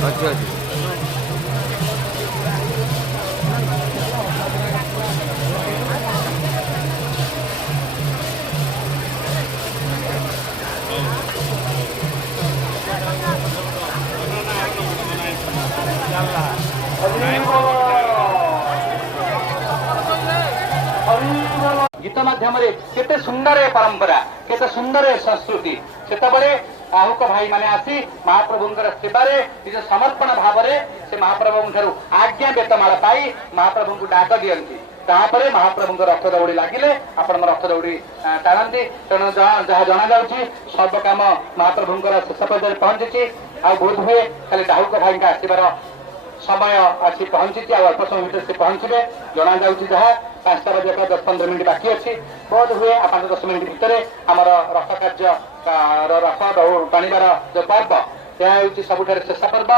ଅଛି ଅଛି। गीत माध्यम केते सुंदर परंपरा केते सुंदर संस्कृति से आहुक भाई माने आसी महाप्रभुंकर सेवारे निज समर्पण भाव से महाप्रभु आज्ञा बेतमाला पाई महाप्रभु को डाक दियंती तापरे महाप्रभु रथ दौड़ी लगिले आपण रथ दौड़ी टाणती तेणु जहाँ जना जाउछि सब काम महाप्रभुंकर शेष पर्याय पहुंची आ बोध हुए खाली डाहुक भाई आसबार समय आसी पहुंची अल्प समय भितर से पहुंचे जना जाउछि जहाँ 5टा बजे 10-15 मिनिट बाकी अच्छी बोध हुए 5-10 मिनिट भितर आमर रथ कार्य रथ टाणीबार जो पर्व यह हूँ सबुठ शेष पर्व।